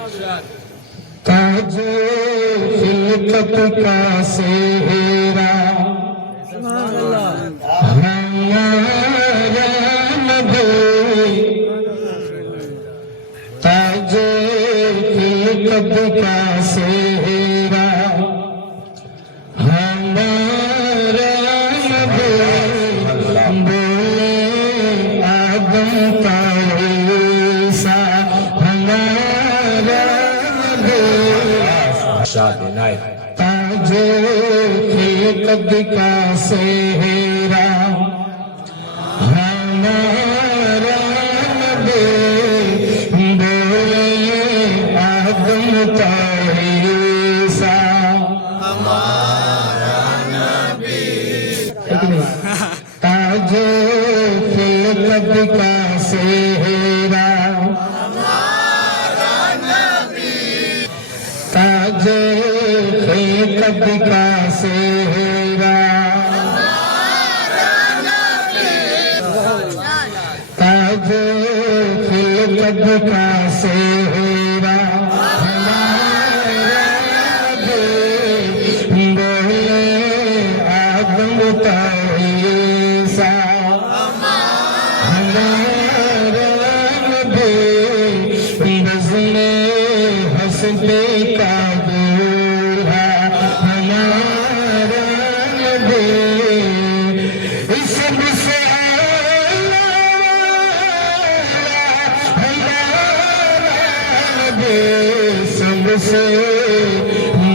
ताजे खिलकत का सेहरा हमारा नबी, ताजे खिलकत का सेहरा हमारा नबी, बोले आदम का ईसा हमारा नबी, ताजे खिलकत का सेहरा हमारा नबी, बोले आदम का ईसा हमारा नबी, ताजे खिलकत का सेहरा हमारा नबी, ताजे खिलकत का सेहरा हमारा नबी, ताजे खिलकत का सेहरा हमारा नबी, बोले आदम का ईसा हमारा नबी, बज़्म-ए हस्ती का दूल्हा हमारा नबी, सबसे आला हमारा नबी, सबसे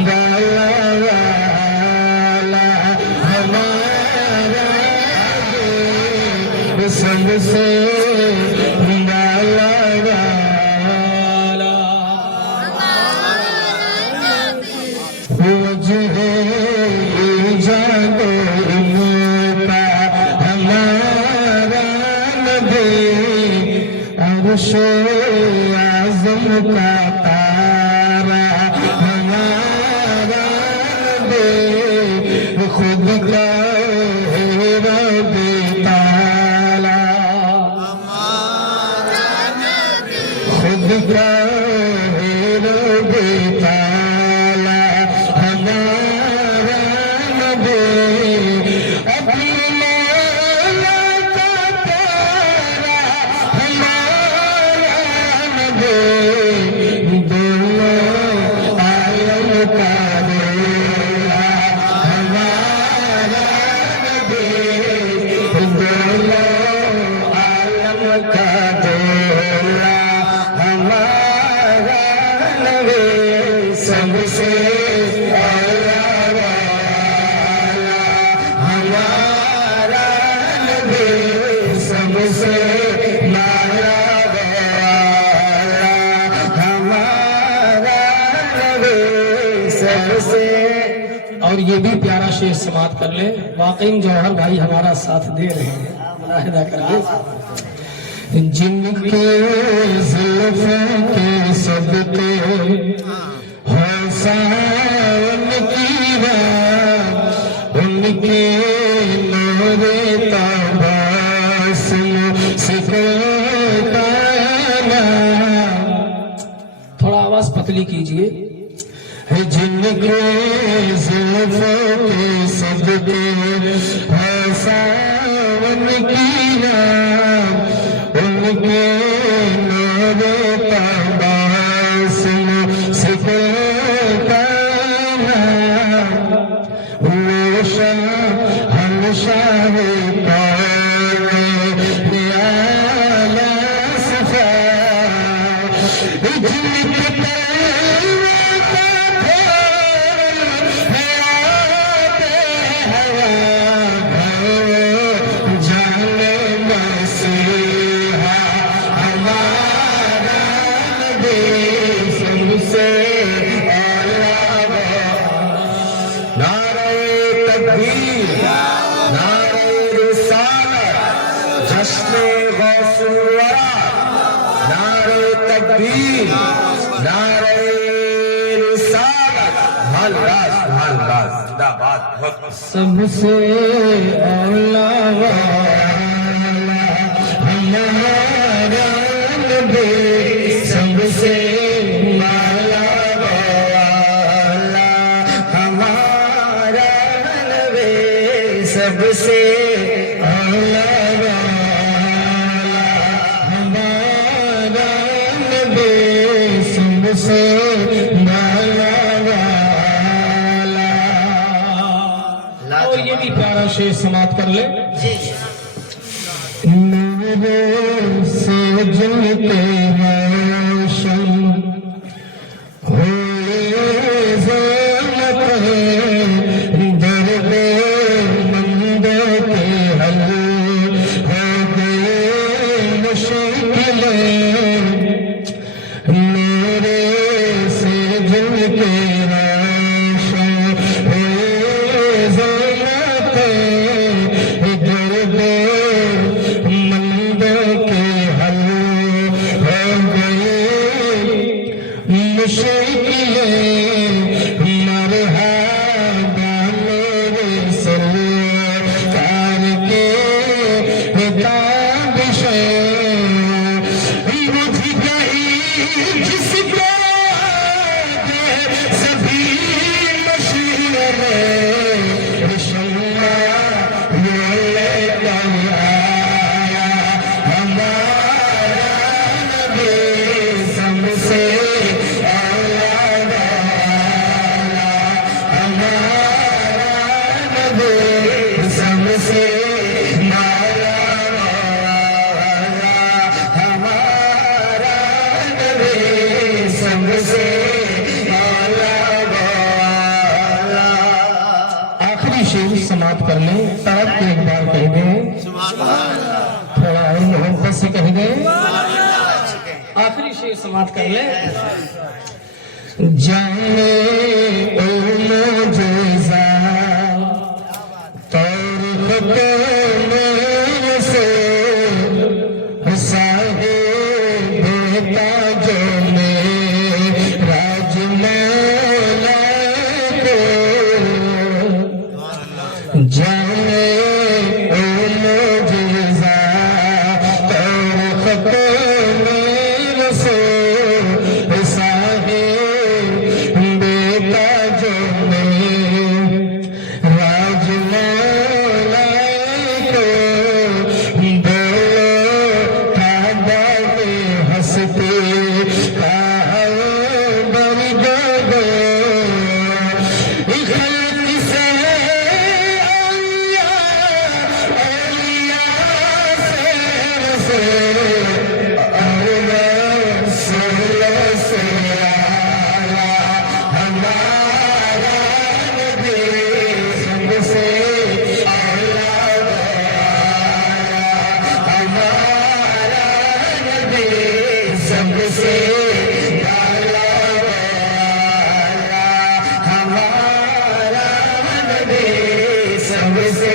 बाला वाला हमारा नबी, सबसे बाला वाला वजह जानो इनका हमारा नबी, अर्श-ए आज़म का तारा हमारा नबी, खुद का रब ताला खुद का रब ताला हमारा नबी, अपनी मौला का प्यारा हमारा नबी, दोनों आलम का दूल्हा हमारा नबी, दोनों आलम का दूल्हा हमारा नबी, सबसे आला वाला हमारा नबी, सबसे माला वाला हमारा नबी, सबसे। और ये भी प्यारा शेर समाप्त कर ले, वाकई जौहर भाई हमारा साथ दे रहे हैं, मुलाहिदा कर ले। जिनके ज़ुल्फ़ों के सदके हो सावन की रात, उनके नूरे तबस्सुम से कायनात, थोड़ा आवाज पतली कीजिए। जिनके ज़ुल्फ़ों के सदके हो सावन की रात, उनके नूरे तबस्सुम से कायनात, वो शाह हम शाह कौन आला सफ़ा, जिनके तकबीर, नारे रिसालत, मल्लास मल्लास जिंदाबाद। सबसे औला वाला हमारा नबी, सबसे सबसे माला वाला। और ये भी प्यारा शेर समाप्त कर ले। मेरे से जिनके रोशन हुए ज़ल्फ़ दर्द मंदों के हल हो गए मुश्किलें। मेरे से जिनके रोशन हुए ज़ल्फ़ दर्द मंदों के हल हो गए मुश्किलें। मरहबा मेरे सरकार के ताबिशें बुझ गई जिसको आगे सभी मशीनें। शम्मा ये लेकर आया हमारा नबी सबसे आला वाला। हमारा नबी सबसे आला वाला। हमारा नबी सबसे आला वाला। आखिरी शेर समाप्त कर लें। तड़प के एक बार कह दें, थोड़ा और मोहब्बत से कह दें। आखिरी शेर समाप्त कर ले। जाने ओ मोजेज़ा तौर को मेरे से साहिब ताजो में राजमौला को। जाने ओ मोजेज़ा तौर को मेरे से साहिब ताजो में राजमौला को। बोलो काबा के हंसते काबर गो खल्क से औलिया औलिया से आला। हमारा नबी सबसे आला वाला। हमारा नबी सबसे आला वाला। हमारा नबी सबसे